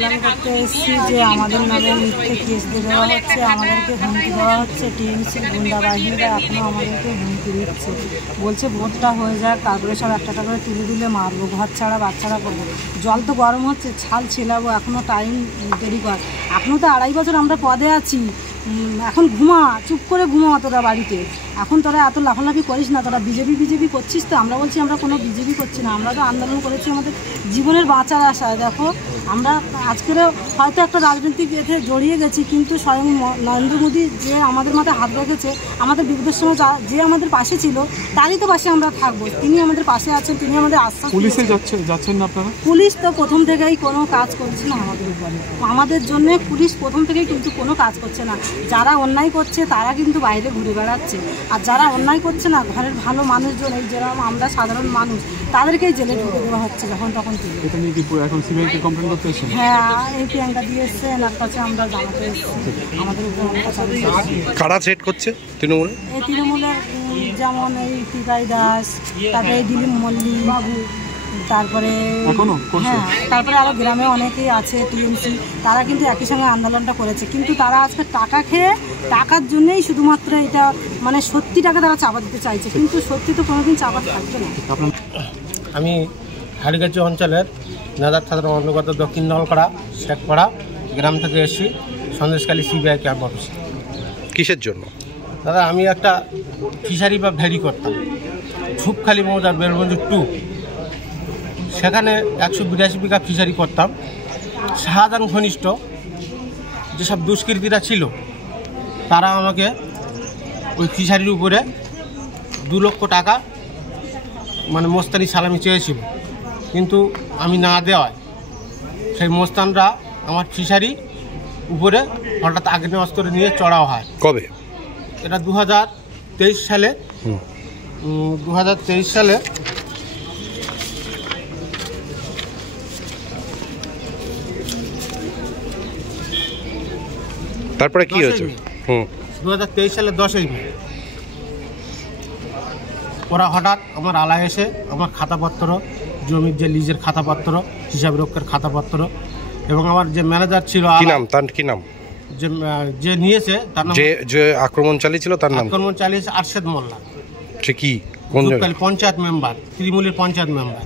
Complain করতে এসেছি যে আমাদের নামে মিথ্যে কেস দিয়ে দেওয়া হচ্ছে, আমাদেরকে হুমকি দেওয়া হচ্ছে। টিএমসির গুন্ডাবাহিনীরা এখনও আমাদেরকে হুমকি দিচ্ছে, বলছে ভোটটা হয়ে যাক, তারপরে সব একটা করে তুলে দিলে মারবো, ঘর ছাড়া বাচ্চারা করবো। জল তো গরম হচ্ছে, ছাল ছেলাবো, এখনও টাইম দেরি কর। এখনও তো 2.5 বছর আমরা পদে আছি, এখন ঘুমা, চুপ করে ঘুমা তোরা বাড়িতে। এখন তোরা এত লাফালাফি করিস না, তোরা বিজেপি করছিস তো। আমরা বলছি আমরা কোনো বিজেপি করছি না, আমরা তো আন্দোলন করেছি আমাদের জীবনের বাঁচার আশায়। দেখো আমরা আজকের হয়তো একটা রাজনৈতিক এতে জড়িয়ে গেছি, কিন্তু স্বয়ং নরেন্দ্র মোদী যে আমাদের মাথায় হাত রেখেছে, আমাদের বিপদের সময় যে আমাদের পাশে ছিল, তারই তো পাশে আমরা থাকবো। তিনি আমাদের পাশে আছেন, তিনি আমাদের আশ্বাস। পুলিশে যাচ্ছেন না আপনারা? পুলিশ তো প্রথম থেকেই কোনো কাজ করছে না আমাদের উপরে, আমাদের জন্য পুলিশ প্রথম থেকেই কিন্তু কোনো কাজ করছে না। যারা অন্যায় করছে তারা কিন্তু বাইরে ঘুরে বেড়াচ্ছে, আর যারা অন্যায় করছে না, ঘরের ভালো মানুষজন, এই যেরকম আমরা সাধারণ মানুষ, তাদেরকেই জেলে ঢুকে দেওয়া হচ্ছে যখন তখন। এটা নিয়ে কি এখন সিবিআইকে কমপ্লেন করতে এসেছেন? হ্যাঁ, এই প্রিয়াঙ্কা দিয়ে এসছে, এনার কাছে আমরা জানাতে এসেছি আমাদের উপর। কারা সেট করছে তৃণমূলে? এই তৃণমূলের যেমন এই টিকাই দাস, তারপরে এই দিলীপ মল্লিক বাবু, তারপরে হ্যাঁ, তারপরে আরও গ্রামে অনেকেই আছে টিএমসি, তারা কিন্তু একই সঙ্গে আন্দোলনটা করেছে। কিন্তু তারা আজকে টাকা খেয়ে, টাকার জন্যেই শুধুমাত্র এটা মানে সত্যিটাকে তারা চাপা দিতে চাইছে, কিন্তু সত্যি তো কোনোদিন চাপা থাকবে না। আমি হাড়িগাছি অঞ্চলের নাজার থানার অন্তর্গত দক্ষিণ নলপাড়া শেখপাড়া গ্রাম থেকে এসেছি সন্দেশখালী সিবিআই ক্যাম্প অফিসে। কিসের জন্য? দাদা, আমি একটা ফিশারি বা ভেরি করতাম ঝুপখালি মৌজার বেলগঞ্জ 2, সেখানে 182 বিঘা ফিশারি করতাম। শাহজাহান ঘনিষ্ঠ যেসব দুষ্কৃতীরা ছিল, তারা আমাকে ওই ফিশারির উপরে 2 লক্ষ টাকা মানে মোস্তানি সালামি চেয়েছিল, কিন্তু আমি না দেওয়ায় সেই মোস্তানরা আমার ফিশারি উপরে হঠাৎ আগ্নেয়াস্ত্র নিয়ে চড়াও হয়। কবে? এটা 2023 সালে। 2023 সালে তারপরে কি হয়েছে? 2023 সালে 10ই মে ওরা হঠাৎ আমার আলায় এসে আমার খাতাপত্র, জমির যে লিজের খাতাপত্র, হিসাব রক্ষের খাতাপত্র, এবং আমার যে ম্যানেজার ছিল, কি নাম তার, কি নাম যে নিয়েছে তার নাম, যে আক্রমণ চালিয়েছিল তার নাম? আক্রমণ চালিয়েছে আরশেদ মোল্লা। সে কি, কোন পঞ্চায়েত মেম্বার, তৃণমূলের পঞ্চায়েত মেম্বার।